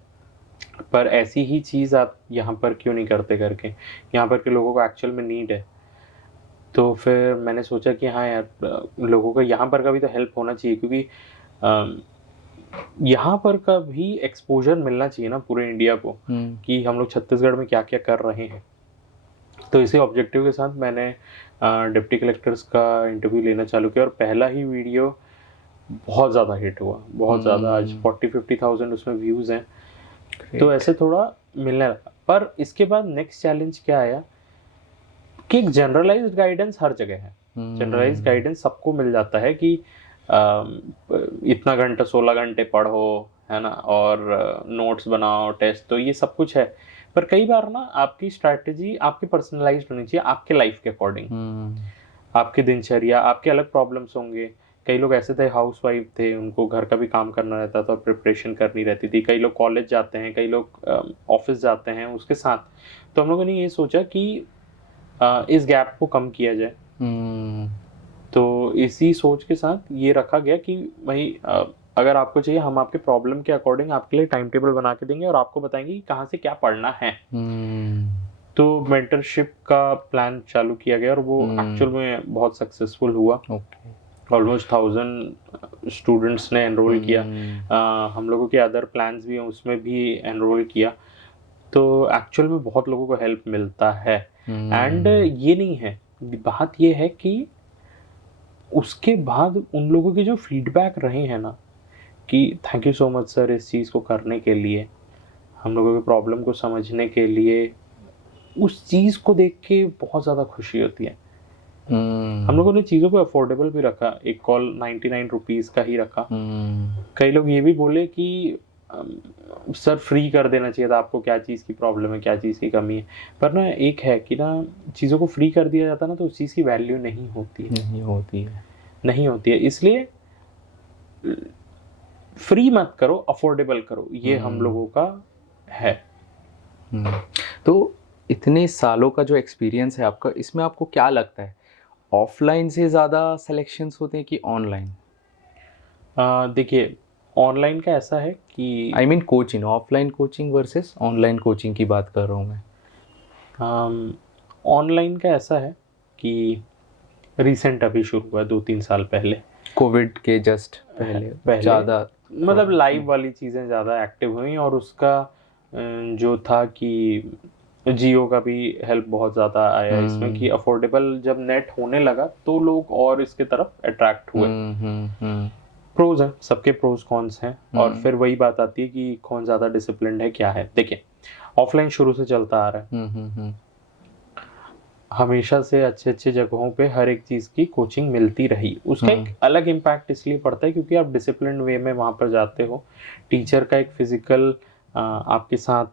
पर ऐसी ही चीज़ आप यहाँ पर क्यों नहीं करते करके, यहाँ पर के लोगों को एक्चुअल में नीड है। तो फिर मैंने सोचा कि हाँ यार, लोगों का यहाँ पर का भी तो हेल्प होना चाहिए, क्योंकि यहाँ पर का भी एक्सपोजर मिलना चाहिए ना पूरे इंडिया को कि हम लोग छत्तीसगढ़ में क्या क्या कर रहे हैं। तो इसी ऑब्जेक्टिव के साथ मैंने डिप्टी कलेक्टर्स का इंटरव्यू लेना चालू किया और पहला ही वीडियो बहुत ज़्यादा हिट हुआ, बहुत ज़्यादा। आज 40-50,000 उसमें व्यूज़ हैं। तो ऐसे थोड़ा मिलने लगा। पर इसके बाद नेक्स्ट चैलेंज क्या आया कि एक जनरलाइज्ड गाइडेंस हर जगह है। जनरलाइज्ड गाइडेंस सबको मिल जाता है कि इतना घंटा 16 घंटे पढ़ो, है ना, और नोट्स बनाओ, टेस्ट, तो ये सब कुछ है। पर कई बार ना आपकी स्ट्रैटेजी आपकी पर्सनलाइज्ड होनी चाहिए, आपके लाइफ के अकॉर्डिंग, आपकी दिनचर्या, आपके अलग प्रॉब्लम्स होंगे। कई लोग ऐसे थे, हाउस वाइफ थे, उनको घर का भी काम करना रहता था, प्रिपरेशन करनी रहती थी। कई लोग कॉलेज जाते हैं, कई लोग ऑफिस जाते हैं उसके साथ। तो हम लोगों ने ये सोचा कि इस गैप को कम किया जाए। तो इसी सोच के साथ ये रखा गया कि भाई अगर आपको चाहिए, हम आपके प्रॉब्लम के अकॉर्डिंग आपके लिए टाइम टेबल बना के देंगे और आपको बताएंगे कि कहाँ से क्या पढ़ना है। तो मेंटरशिप का प्लान चालू किया गया और वो एक्चुअल में बहुत सक्सेसफुल हुआ। ऑलमोस्ट 1000 स्टूडेंट्स ने एनरोल किया। हम लोगों के अदर प्लान्स भी हैं, उसमें भी एनरोल किया। तो एक्चुअल में बहुत लोगों को हेल्प मिलता है। एंड ये नहीं है, बात ये है कि उसके बाद उन लोगों के जो फीडबैक रहे हैं ना, कि thank you so much sir इस चीज़ को करने के लिए, हम लोगों के प्रॉब्लम को समझने के लिए, उस चीज़ को देख के बहुत ज़्यादा खुशी होती है। हम लोगों ने चीज़ों को अफोर्डेबल भी रखा, एक कॉल 99 रुपीज़ का ही रखा। कई लोग ये भी बोले कि सर फ्री कर देना चाहिए था, आपको क्या चीज़ की प्रॉब्लम है, क्या चीज़ की कमी है। पर ना एक है कि ना, चीज़ों को फ्री कर दिया जाता ना तो उस चीज़ की वैल्यू नहीं होती है। इसलिए फ्री मत करो, अफोर्डेबल करो, ये हम लोगों का है। तो इतने सालों का जो एक्सपीरियंस है आपका, इसमें आपको क्या लगता है, ऑफलाइन से ज़्यादा सिलेक्शंस होते हैं कि ऑनलाइन? देखिए, ऑनलाइन का ऐसा है कि I mean coaching, offline coaching versus online coaching की बात कर रहा हूँ मैं। ऑनलाइन का ऐसा है कि रिसेंट अभी शुरू हुआ 2-3 साल पहले, कोविड के जस्ट पहले ज़्यादा, मतलब लाइव वाली चीज़ें ज़्यादा एक्टिव हुई। और उसका जो था कि जियो का भी हेल्प बहुत ज़्यादा आया इसमें, कि अफोर्डेबल जब नेट होने लगा तो लोग और इसके तरफ अट्रैक्ट हुए। प्रोज हैं, सबके प्रोज कॉन्स हैं। और फिर वही बात आती है कि कौन ज़्यादा डिसिप्लिन्ड है, क्या है। देखिए, ऑफलाइन शुरू से चलता आ रहा है, हमेशा से अच्छे अच्छे जगहों पे हर एक चीज़ की कोचिंग मिलती रही। उसका एक अलग इम्पैक्ट इसलिए पड़ता है क्योंकि आप डिसिप्लिन वे में वहाँ पर जाते हो, टीचर का एक फिजिकल आपके साथ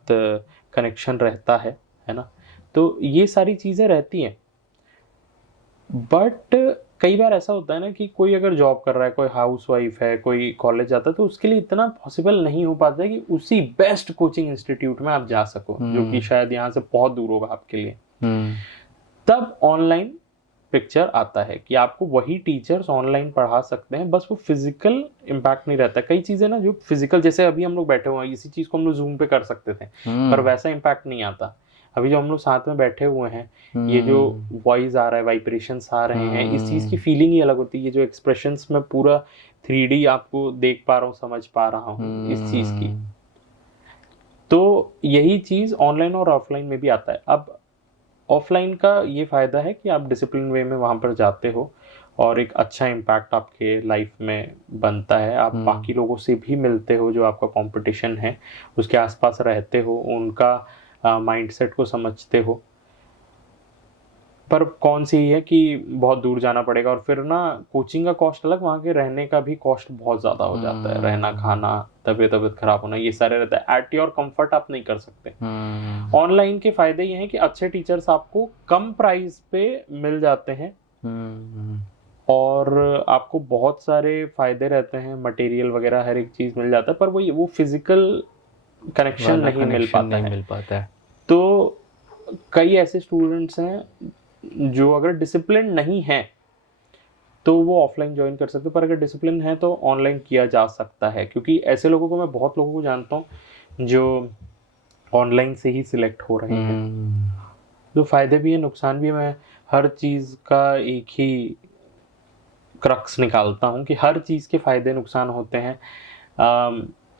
कनेक्शन रहता है ना। तो ये सारी चीज़ें रहती हैं। बट कई बार ऐसा होता है ना कि कोई अगर जॉब कर रहा है, कोई हाउस वाइफ है, कोई कॉलेज जाता है, तो उसके लिए इतना पॉसिबल नहीं हो पाता है कि उसी बेस्ट कोचिंग इंस्टीट्यूट में आप जा सको, जो कि शायद यहाँ से बहुत दूर होगा आपके लिए। तब ऑनलाइन पिक्चर आता है कि आपको वही टीचर्स ऑनलाइन पढ़ा सकते हैं, बस वो फिजिकल इम्पैक्ट नहीं रहता। कई चीज़ें ना जो फिजिकल, जैसे अभी हम लोग बैठे हुए हैं, इसी चीज़ को हम लोग जूम पे कर सकते थे, पर वैसा इम्पैक्ट नहीं आता। अभी जो हम लोग साथ में बैठे हुए हैं, ये जो वॉइस आ रहा है, वाइब्रेशंस आ रहे हैं, इस चीज़ की फीलिंग ही अलग होती है। ये जो एक्सप्रेशंस में पूरा 3D आपको देख पा रहा हूँ, समझ पा रहा हूँ इस चीज़ की। तो यही चीज़ ऑनलाइन और ऑफलाइन में भी आता है। अब ऑफलाइन का ये फ़ायदा है कि आप डिसिप्लिन वे में वहाँ पर जाते हो और एक अच्छा इम्पैक्ट आपके लाइफ में बनता है। आप बाकी लोगों से भी मिलते हो, जो आपका कंपटीशन है उसके आसपास रहते हो, उनका माइंडसेट को समझते हो। पर कौन सी है कि बहुत दूर जाना पड़ेगा, और फिर ना कोचिंग का कॉस्ट अलग, वहाँ के रहने का भी कॉस्ट बहुत ज़्यादा हो जाता है। रहना, खाना, तबीयत खराब होना, ये सारे रहता है। एट योर कंफर्ट आप नहीं कर सकते। ऑनलाइन के फायदे ये हैं कि अच्छे टीचर्स आपको कम प्राइस पे मिल जाते हैं और आपको बहुत सारे फायदे रहते हैं, मटेरियल वगैरह हर एक चीज़ मिल जाता है, पर वो फिजिकल कनेक्शन वाला नहीं मिल कनेक्शन पाता नहीं है। मिल पाता है। तो कई ऐसे स्टूडेंट्स हैं जो अगर डिसिप्लिन नहीं है तो वो ऑफलाइन ज्वाइन कर सकते हैं, पर अगर डिसिप्लिन है तो ऑनलाइन किया जा सकता है, क्योंकि ऐसे लोगों को मैं बहुत लोगों को जानता हूँ जो ऑनलाइन से ही सिलेक्ट हो रहे हैं। तो फायदे भी है, नुकसान भी है। मैं हर चीज़ का एक ही क्रक्स निकालता हूँ कि हर चीज़ के फायदे नुकसान होते हैं।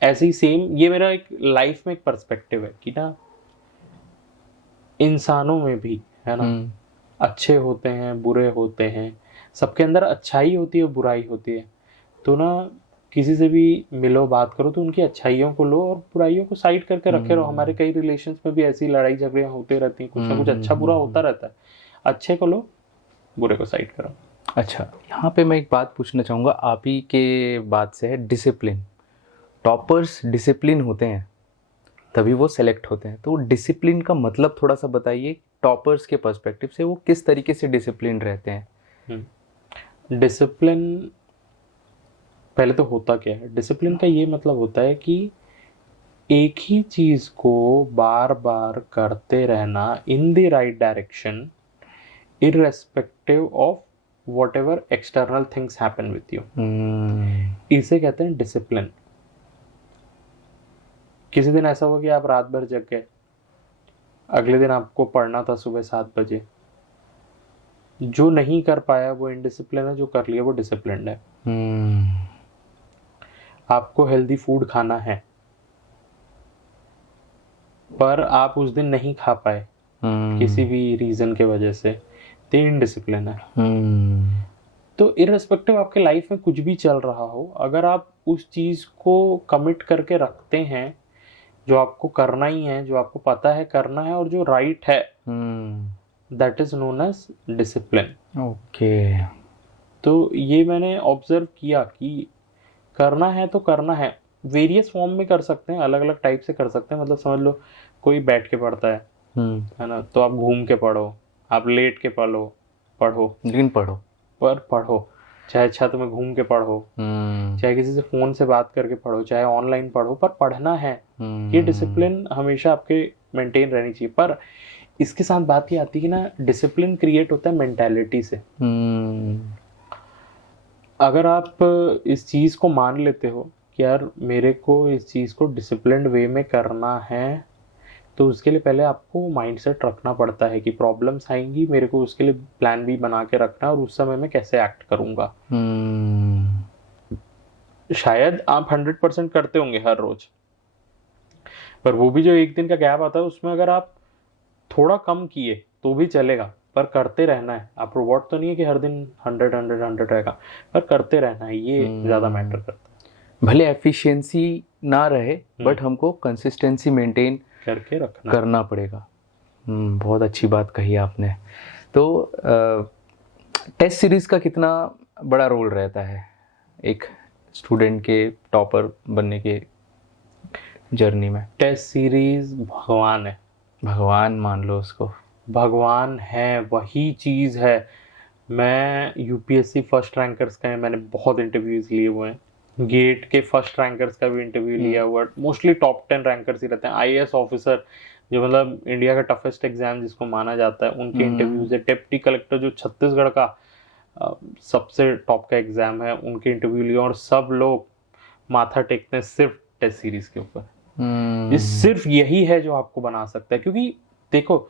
ऐसे ही सेम ये मेरा एक लाइफ में एक पर्सपेक्टिव है कि ना, इंसानों में भी है ना, अच्छे होते हैं, बुरे होते हैं, सबके अंदर अच्छाई होती है और बुराई होती है। तो ना, किसी से भी मिलो, बात करो तो उनकी अच्छाइयों को लो और बुराइयों को साइड करके रखे रहो। हमारे कई रिलेशंस में भी ऐसी लड़ाई झगड़े होते रहती हैं, कुछ ना कुछ अच्छा बुरा होता रहता है। अच्छे को लो, बुरे को साइड करो। अच्छा, यहाँ पे मैं एक बात पूछना चाहूँगा, आप ही के बात से है डिसिप्लिन। टॉपर्स डिसिप्लिन होते हैं तभी वो सेलेक्ट होते हैं, तो डिसिप्लिन का मतलब थोड़ा सा बताइए, टॉपर्स के पर्सपेक्टिव से वो किस तरीके से डिसिप्लिन रहते हैं। डिसिप्लिन पहले तो होता क्या है? डिसिप्लिन का ये मतलब होता है कि एक ही चीज को बार बार करते रहना in the right direction, irrespective of what ever external things happen with you, इसे कहते हैं डिसिप्लिन। किसी दिन ऐसा हुआ कि आप रात भर जग गए, अगले दिन आपको पढ़ना था सुबह 7 बजे, जो नहीं कर पाया वो इनडिसिप्लिन है, जो कर लिया वो डिसिप्लिन है। आपको हेल्दी फूड खाना है पर आप उस दिन नहीं खा पाए किसी भी रीजन के वजह से, तो इनडिसिप्लिन है। तो इररेस्पेक्टिव आपके लाइफ में कुछ भी चल रहा हो, अगर आप उस चीज को कमिट करके रखते हैं, जो आपको करना ही है, जो आपको पता है करना है और जो राइट है, that is known as discipline. Okay. तो ये मैंने ऑब्जर्व किया कि करना है तो करना है। वेरियस फॉर्म में कर सकते हैं, अलग अलग टाइप से कर सकते हैं। मतलब समझ लो कोई बैठ के पढ़ता है ना, तो आप घूम के पढ़ो, आप लेट के पढ़ो पढ़ो लेकिन पढ़ो, पर पढ़ो। चाहे छत में घूम के पढ़ो, चाहे किसी से फोन से बात करके पढ़ो, चाहे ऑनलाइन पढ़ो, पर पढ़ना है। ये डिसिप्लिन हमेशा आपके मेंटेन रहनी चाहिए। पर इसके साथ बात ये आती है कि ना, डिसिप्लिन क्रिएट होता है मेंटालिटी से। अगर आप इस चीज़ को मान लेते हो कि यार मेरे को इस चीज़ को डिसिप्लिन्ड वे में करना है, तो उसके लिए पहले आपको माइंडसेट रखना पड़ता है कि प्रॉब्लम्स आएंगी, मेरे को उसके लिए प्लान भी बना के रखना है और उस समय मैं कैसे एक्ट करूँगा। शायद आप 100% करते होंगे हर रोज, पर वो भी जो एक दिन का गैप आता है उसमें अगर आप थोड़ा कम किए तो भी चलेगा, पर करते रहना है। आप रोबोट तो नहीं है कि हर दिन 100 रहेगा, पर करते रहना है, ये ज़्यादा मैटर करता है। भले एफिशिएंसी ना रहे बट हमको कंसिस्टेंसी मेंटेन करके रखना करना पड़ेगा। बहुत अच्छी बात कही आपने। तो टेस्ट सीरीज का कितना बड़ा रोल रहता है एक स्टूडेंट के टॉपर बनने के जर्नी में? टेस्ट सीरीज भगवान है, भगवान मान लो उसको, भगवान है, वही चीज़ है। मैं यूपीएससी फर्स्ट रैंकर्स का मैंने बहुत इंटरव्यूज लिए हुए हैं, गेट के फर्स्ट रैंकर्स का भी इंटरव्यू लिया हुआ है। मोस्टली टॉप 10 रैंकर्स ही रहते हैं। आईएएस ऑफिसर जो मतलब इंडिया का टफेस्ट एग्जाम जिसको माना जाता है, उनके इंटरव्यूज है। डिप्टी कलेक्टर जो छत्तीसगढ़ का सबसे टॉप का एग्जाम है, उनके इंटरव्यू लिए, और सब लोग माथा टेकते हैं सिर्फ टेस्ट सीरीज के ऊपर। ये सिर्फ यही है जो आपको बना सकता है। क्योंकि देखो,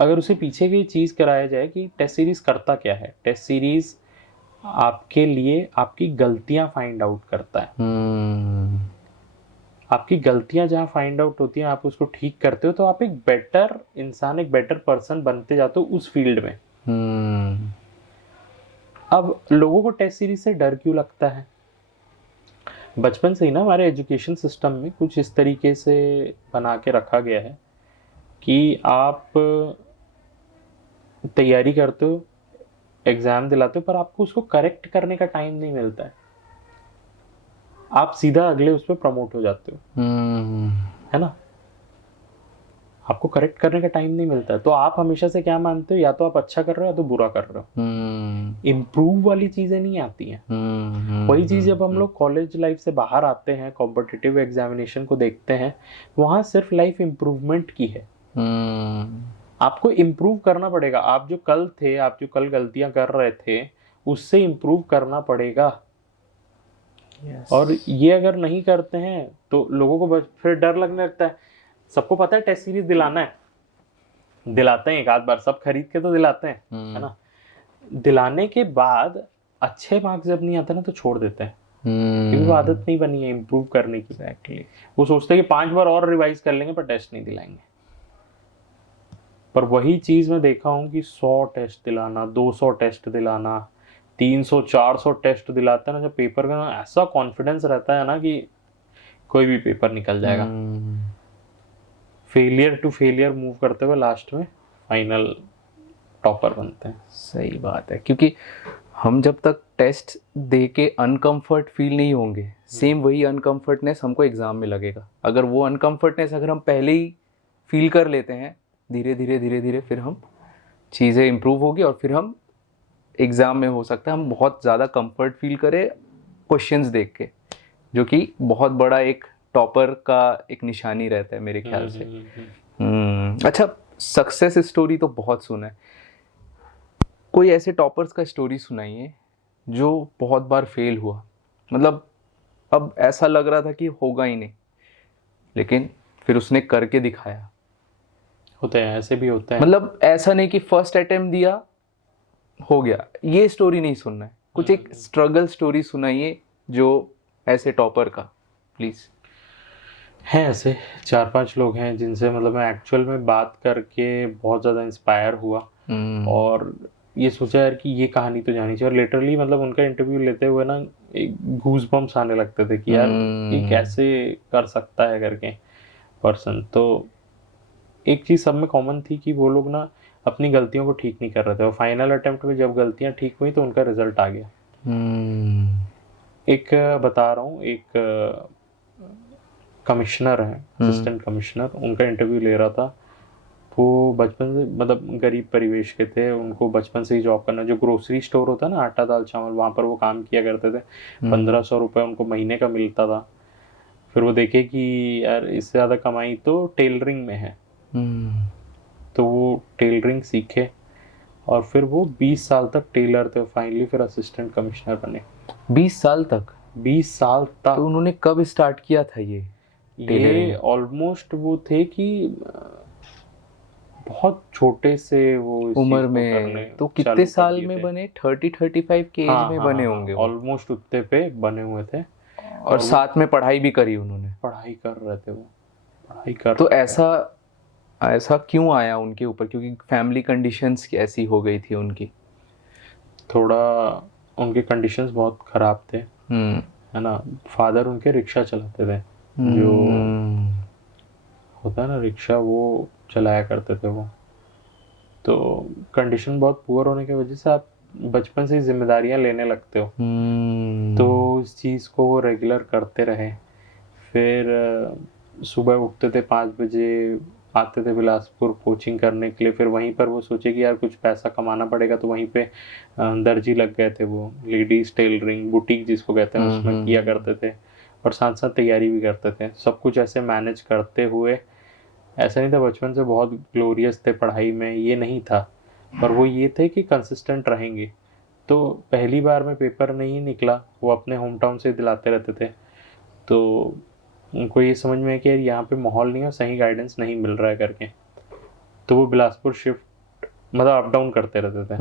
अगर उसे पीछे की चीज कराया जाए कि टेस्ट सीरीज करता क्या है, टेस्ट सीरीज आपके लिए आपकी गलतियां फाइंड आउट करता है। आपकी गलतियां जहां फाइंड आउट होती हैं, आप उसको ठीक करते हो, तो आप एक बेटर इंसान, एक बेटर पर्सन बनते जाते हो उस फील्ड में। अब लोगों को टेस्ट सीरीज से डर क्यों लगता है? बचपन से ही ना हमारे एजुकेशन सिस्टम में कुछ इस तरीके से बना के रखा गया है कि आप तैयारी करते हो, एग्जाम दिलाते हो, पर आपको उसको करेक्ट करने का टाइम नहीं मिलता है। आप सीधा अगले उस पर प्रमोट हो जाते हो, है ना। आपको करेक्ट करने का टाइम नहीं मिलता है। तो आप हमेशा से क्या मानते हो, या तो आप अच्छा कर रहे हो या तो बुरा कर रहे हो। इम्प्रूव वाली चीज़ें नहीं आती हैं। वही चीज़ जब हम लोग कॉलेज लाइफ से बाहर आते हैं, कॉम्पिटिटिव एग्जामिनेशन को देखते हैं, वहाँ सिर्फ लाइफ इम्प्रूवमेंट की है। आपको इम्प्रूव करना पड़ेगा। आप जो कल थे, आप जो कल गलतियां कर रहे थे, उससे इम्प्रूव करना पड़ेगा। और ये अगर नहीं करते हैं तो लोगों को बस फिर डर लगने लगता है। सबको पता है टेस्ट सीरीज दिलाना है, दिलाते हैं एक आध बार, सब खरीद के तो दिलाते हैं, है ना। दिलाने के बाद अच्छे मार्क्स जब नहीं आते ना तो छोड़ देते हैं, क्योंकि वो आदत नहीं बनी है इम्प्रूव करने की। एग्जैक्टली। वो सोचते हैं कि 5 बार और रिवाइज कर लेंगे पर टेस्ट नहीं दिलाएंगे। पर वही चीज़ मैं देखा हूँ कि 100 टेस्ट दिलाना, 200 टेस्ट दिलाना, 300 400 टेस्ट दिलाते हैं ना जब पेपर का, ना ऐसा कॉन्फिडेंस रहता है ना कि कोई भी पेपर निकल जाएगा। फेलियर टू फेलियर मूव करते हुए लास्ट में फाइनल टॉपर बनते हैं। सही बात है, क्योंकि हम जब तक टेस्ट दे के अनकम्फर्ट फील नहीं होंगे, सेम वही अनकम्फर्टनेस हमको एग्ज़ाम में लगेगा। अगर वो अनकम्फर्टनेस अगर हम पहले ही फील कर लेते हैं, धीरे धीरे धीरे धीरे फिर हम चीज़ें इम्प्रूव होगी और फिर हम एग्ज़ाम में हो सकता है हम बहुत ज़्यादा कंफर्ट फील करें क्वेश्चंस देख के, जो कि बहुत बड़ा एक टॉपर का एक निशानी रहता है मेरे ख्याल से। अच्छा, सक्सेस स्टोरी तो बहुत सुना है, कोई ऐसे टॉपर्स का स्टोरी सुनाइए जो बहुत बार फेल हुआ, मतलब अब ऐसा लग रहा था कि होगा ही नहीं, लेकिन फिर उसने करके दिखाया। होते हैं, ऐसे भी होते हैं। मतलब ऐसा नहीं कि फर्स्ट अटेम्प्ट दिया हो गया, ये स्टोरी नहीं सुनना है, कुछ एक स्ट्रगल स्टोरी सुनाइए जो ऐसे टॉपर का, प्लीज। हैं ऐसे 4-5 लोग हैं जिनसे मतलब मैं एक्चुअल में बात करके बहुत ज़्यादा इंस्पायर हुआ और ये सोचा यार कि ये कहानी तो जानी चाहिए। और लिटरली मतलब उनका इंटरव्यू लेते हुए ना एक गूज बम्स आने लगते थे कि यार ये कैसे कर सकता है करके पर्सन। तो एक चीज़ सब में कॉमन थी कि वो लोग ना अपनी गलतियों को ठीक नहीं कर रहे थे, और फाइनल अटेम्प्ट में जब गलतियां ठीक हुई तो उनका रिजल्ट आ गया। एक बता रहा हूँ, एक कमिश्नर है, असिस्टेंट कमिश्नर, उनका इंटरव्यू ले रहा था। वो बचपन से मतलब गरीब परिवेश के थे, उनको बचपन से ही जॉब करना, जो ग्रोसरी स्टोर होता है ना आटा दाल चावल, वहाँ पर वो काम किया करते थे। 1500 रुपये उनको महीने का मिलता था। फिर वो देखे कि यार इससे ज़्यादा कमाई तो टेलरिंग में है, तो वो टेलरिंग सीखे और फिर वो 20 साल तक टेलर थे। फाइनली फिर असिस्टेंट कमिश्नर बने। 20 साल तक? 20 साल तक। तो उन्होंने कब स्टार्ट किया था ये ऑलमोस्ट वो थे कि बहुत छोटे से वो उम्र में, तो कितने साल में बने? 30-35 के एज में बने होंगे। ऑलमोस्ट उतने पे बने हुए थे और साथ में पढ़ाई भी करी उन्होंने। पढ़ाई कर रहे थे वो, पढ़ाई कर। तो ऐसा क्यों आया उनके ऊपर? क्योंकि फैमिली कंडीशंस ऐसी हो गई थी उनकी, थोड़ा उनके कंडीशंस बहुत ख़राब थे, है ना। फादर उनके रिक्शा चलाते थे, जो होता है ना रिक्शा, वो चलाया करते थे वो। तो कंडीशन बहुत पुअर होने की वजह से आप बचपन से ही जिम्मेदारियां लेने लगते हो, तो उस चीज़ को वो रेगुलर करते रहे। फिर सुबह उठते थे 5 बजे, आते थे बिलासपुर कोचिंग करने के लिए। फिर वहीं पर वो सोचे कि यार कुछ पैसा कमाना पड़ेगा, तो वहीं पे दर्जी लग गए थे वो, लेडीज़ टेलरिंग बुटीक जिसको कहते हैं, उसमें किया करते थे और साथ साथ तैयारी भी करते थे। सब कुछ ऐसे मैनेज करते हुए, ऐसा नहीं था बचपन से बहुत ग्लोरियस थे पढ़ाई में, ये नहीं था, पर वो ये थे कि कंसिस्टेंट रहेंगे। तो पहली बार में पेपर नहीं निकला, वो अपने होम टाउन से दिलाते रहते थे। तो उनको ये समझ में है कि यार यहाँ पे माहौल नहीं है, सही गाइडेंस नहीं मिल रहा है करके, तो वो बिलासपुर शिफ्ट मतलब अप डाउन करते रहते थे।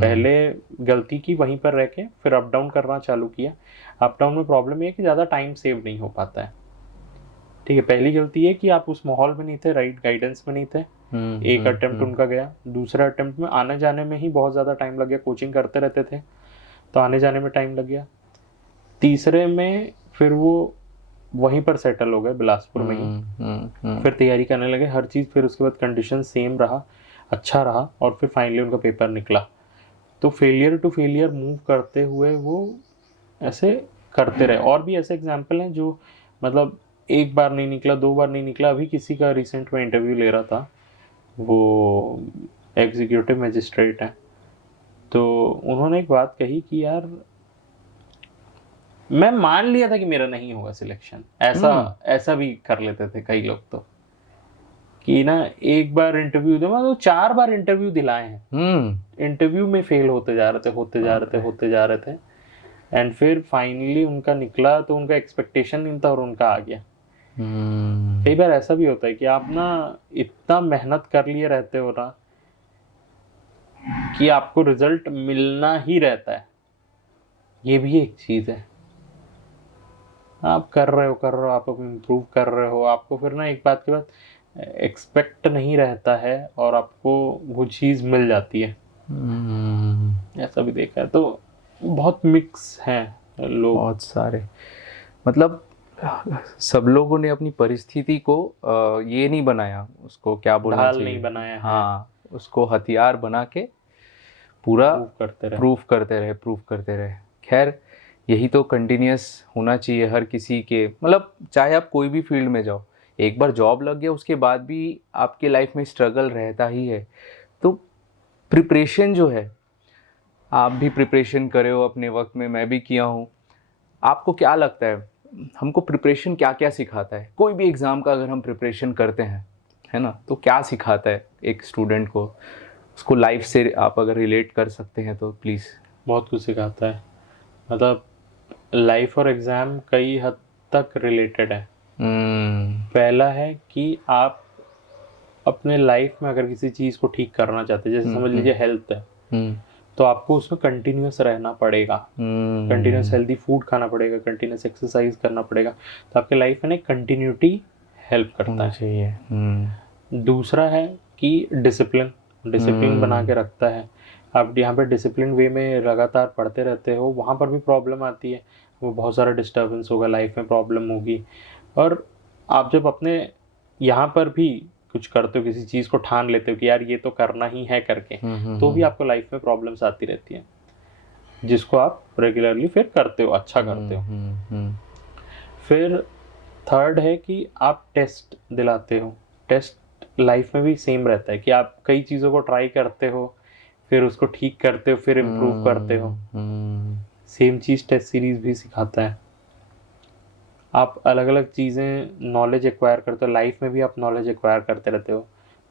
पहले गलती की वहीं पर रह के, फिर अप डाउन करना चालू किया। अप डाउन में प्रॉब्लम ये है कि ज़्यादा टाइम सेव नहीं हो पाता है, ठीक है। पहली गलती है कि आप उस माहौल में नहीं थे, राइट गाइडेंस में नहीं थे। एक अटेम्प्ट उनका गया, दूसरा अटेम्प्ट में आने जाने में ही बहुत ज़्यादा टाइम लग गया, कोचिंग करते रहते थे तो आने जाने में टाइम लग गया। तीसरे में फिर वो वहीं पर सेटल हो गए बिलासपुर में ही, फिर तैयारी करने लगे हर चीज़। फिर उसके बाद कंडीशन सेम रहा, अच्छा रहा, और फिर फाइनली उनका पेपर निकला। तो फेलियर टू फेलियर मूव करते हुए वो ऐसे करते रहे। और भी ऐसे एग्जाम्पल हैं जो मतलब एक बार नहीं निकला, 2 बार नहीं निकला। अभी किसी का रिसेंट में इंटरव्यू ले रहा था, वो एग्जीक्यूटिव मजिस्ट्रेट है, तो उन्होंने एक बात कही कि यार मैं मान लिया था कि मेरा नहीं होगा सिलेक्शन, ऐसा भी कर लेते थे कई लोग, तो कि ना एक बार इंटरव्यू दे, मतलब 4 बार इंटरव्यू दिलाए हैं, इंटरव्यू में फेल होते जा रहे थे एंड फिर फाइनली उनका निकला, तो उनका एक्सपेक्टेशन नहीं था और उनका आ गया। कई बार ऐसा भी होता है कि आप ना इतना मेहनत कर लिए रहते हो ना कि आपको रिजल्ट मिलना ही रहता है। ये भी एक चीज है, आप कर रहे हो, आप इम्प्रूव कर रहे हो, आपको फिर ना एक बात के बाद एक्सपेक्ट नहीं रहता है और आपको वो चीज़ मिल जाती है। ऐसा भी देखा है। तो बहुत मिक्स हैं लोग, बहुत सारे, मतलब सब लोगों ने अपनी परिस्थिति को ये नहीं बनाया, उसको क्या बोलना ढाल चाहिए, नहीं बनाया है। हाँ, उसको हथियार बना के पूरा प्रूफ करते रहे। खैर, यही तो कंटिन्यूअस होना चाहिए हर किसी के, मतलब चाहे आप कोई भी फील्ड में जाओ, एक बार जॉब लग गया उसके बाद भी आपके लाइफ में स्ट्रगल रहता ही है। तो प्रिपरेशन जो है, आप भी प्रिपरेशन करे हो अपने वक्त में, मैं भी किया हूँ। आपको क्या लगता है, हमको प्रिपरेशन क्या क्या सिखाता है? कोई भी एग्ज़ाम का अगर हम प्रिपरेशन करते हैं, है ना, तो क्या सिखाता है एक स्टूडेंट को? उसको लाइफ से आप अगर रिलेट कर सकते हैं तो प्लीज़। बहुत कुछ सिखाता है, मतलब लाइफ और एग्ज़ाम कई हद तक रिलेटेड है। पहला है कि आप अपने लाइफ में अगर किसी चीज़ को ठीक करना चाहते हैं, जैसे समझ लीजिए हेल्थ है, तो आपको उसमें कंटिन्यूस रहना पड़ेगा, कंटिन्यूस हेल्दी फूड खाना पड़ेगा, कंटिन्यूस एक्सरसाइज करना पड़ेगा, तो आपके लाइफ में कंटिन्यूटी हेल्प करता है। दूसरा है कि डिसिप्लिन बना के रखता है। आप यहाँ पे डिसिप्लिन वे में लगातार पढ़ते रहते हो, वहाँ पर भी प्रॉब्लम आती है, वो बहुत सारा डिस्टर्बेंस होगा, लाइफ में प्रॉब्लम होगी। और आप जब अपने यहाँ पर भी कुछ करते हो, किसी चीज़ को ठान लेते हो कि यार ये तो करना ही है करके, तो भी आपको लाइफ में प्रॉब्लम्स आती रहती हैं, जिसको आप रेगुलरली फिर करते हो, अच्छा करते हो। फिर थर्ड है कि आप टेस्ट दिलाते हो। टेस्ट लाइफ में भी सेम रहता है कि आप कई चीज़ों को ट्राई करते हो, फिर उसको ठीक करते हो, फिर इम्प्रूव करते हो। सेम चीज़ टेस्ट सीरीज भी सिखाता है। आप अलग अलग चीज़ें नॉलेज एक्वायर करते हो, लाइफ में भी आप नॉलेज एक्वायर करते रहते हो,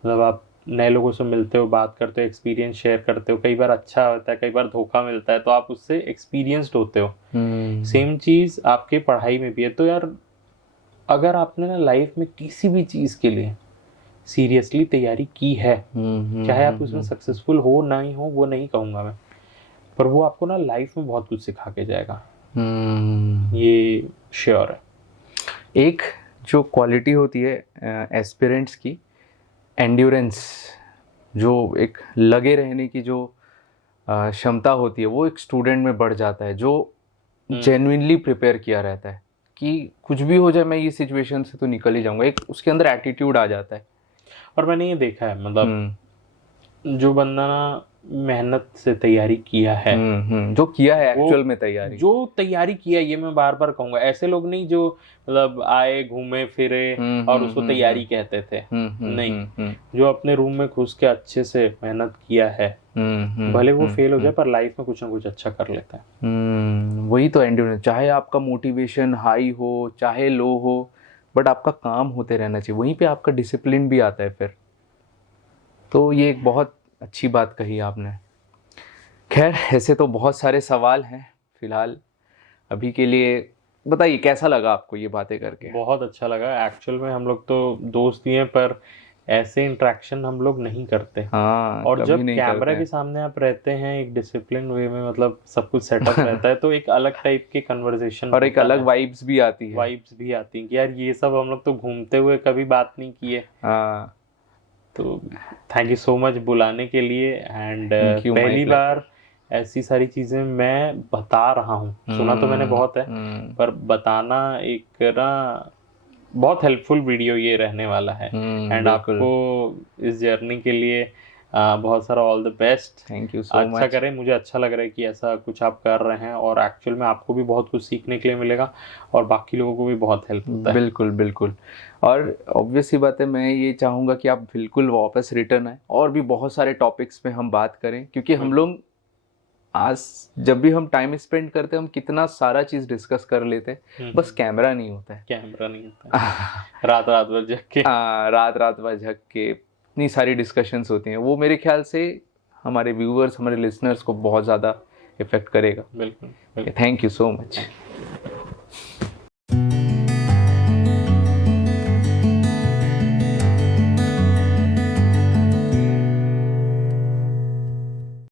मतलब आप नए लोगों से मिलते हो, बात करते हो, एक्सपीरियंस शेयर करते हो, कई बार अच्छा होता है, कई बार धोखा मिलता है, तो आप उससे एक्सपीरियंस्ड होते हो। सेम चीज़ आपके पढ़ाई में भी है। तो यार अगर आपने ना लाइफ में किसी भी चीज़ के लिए सीरियसली तैयारी की है, चाहे आप उसमें सक्सेसफुल हो ना ही हो, वो नहीं कहूँगा मैं, पर वो आपको ना लाइफ में बहुत कुछ सिखा के जाएगा, ये श्योर है। एक जो क्वालिटी होती है एस्पिरेंट्स की, एंड्योरेंस, जो एक लगे रहने की जो क्षमता होती है, वो एक स्टूडेंट में बढ़ जाता है, जो जेन्युइनली प्रिपेयर किया रहता है कि कुछ भी हो जाए मैं ये सिचुएशन से तो निकल ही जाऊंगा। एक उसके अंदर एटीट्यूड आ जाता है। और मैंने ये देखा है, मतलब जो बंदा ना मेहनत से तैयारी किया है, जो किया है एक्चुअल में तैयारी, जो तैयारी किया, ये मैं बार बार कहूंगा, ऐसे लोग नहीं जो मतलब आए घूमे फिरे और उसको तैयारी कहते थे, नहीं, जो अपने रूम में घुस के अच्छे से मेहनत किया है, भले वो फेल हो जाए पर लाइफ में कुछ ना कुछ अच्छा कर लेता है। वही तो एंड्योरेंस। चाहे आपका मोटिवेशन हाई हो चाहे लो हो, बट आपका काम होते रहना चाहिए, वहीं पे आपका डिसिप्लिन भी आता है फिर। तो ये एक बहुत अच्छी बात कही आपने। खैर, ऐसे तो बहुत सारे सवाल हैं, फिलहाल अभी के लिए बताइए कैसा लगा आपको ये बातें करके? बहुत अच्छा लगा। एक्चुअल में हम लोग तो दोस्त ही हैं, पर ऐसे इंटरेक्शन हम लोग नहीं करते। हाँ, और जब कैमरा के सामने आप रहते हैं एक डिसिप्लिन वे में, मतलब सब कुछ सेटअप रहता है, तो एक अलग टाइप के कन्वर्सेशन और एक अलग वाइब्स भी आती है कि यार ये सब हम लोग तो घूमते हुए कभी बात नहीं किए। हाँ, तो थैंक यू सो मच बुलाने के लिए। एंड पहली बार ऐसी सारी चीज़ें मैं बता रहा हूँ, सुना तो मैंने बहुत है, पर बताना एक ना बहुत हेल्पफुल वीडियो ये रहने वाला है। एंड आपको इस जर्नी के लिए बहुत सारा all the best. Thank you so अच्छा मच। करें, मुझे अच्छा लग रहा है कि ऐसा कुछ आप कर रहे हैं, और एक्चुअल में आपको भी बहुत कुछ सीखने के लिए मिलेगा और बाकी लोगों को भी बहुत हेल्प होता है। बिल्कुल बिल्कुल। और ऑब्वियस सी बात है, मैं ये चाहूँगा कि आप बिल्कुल वापस रिटर्न आए और भी बहुत सारे टॉपिक्स पे हम बात करें, क्योंकि हम लोग आज जब भी हम टाइम स्पेंड करते हैं हम कितना सारा चीज़ डिस्कस कर लेते हैं, बस कैमरा नहीं होता है। कैमरा नहीं होता है। रात रात भर जग के रात रात भर झक के इतनी सारी डिस्कशंस होती हैं, वो मेरे ख्याल से हमारे व्यूअर्स, हमारे लिसनर्स को बहुत ज़्यादा इफेक्ट करेगा। बिल्कुल, बिल्कुल। Thank you so much.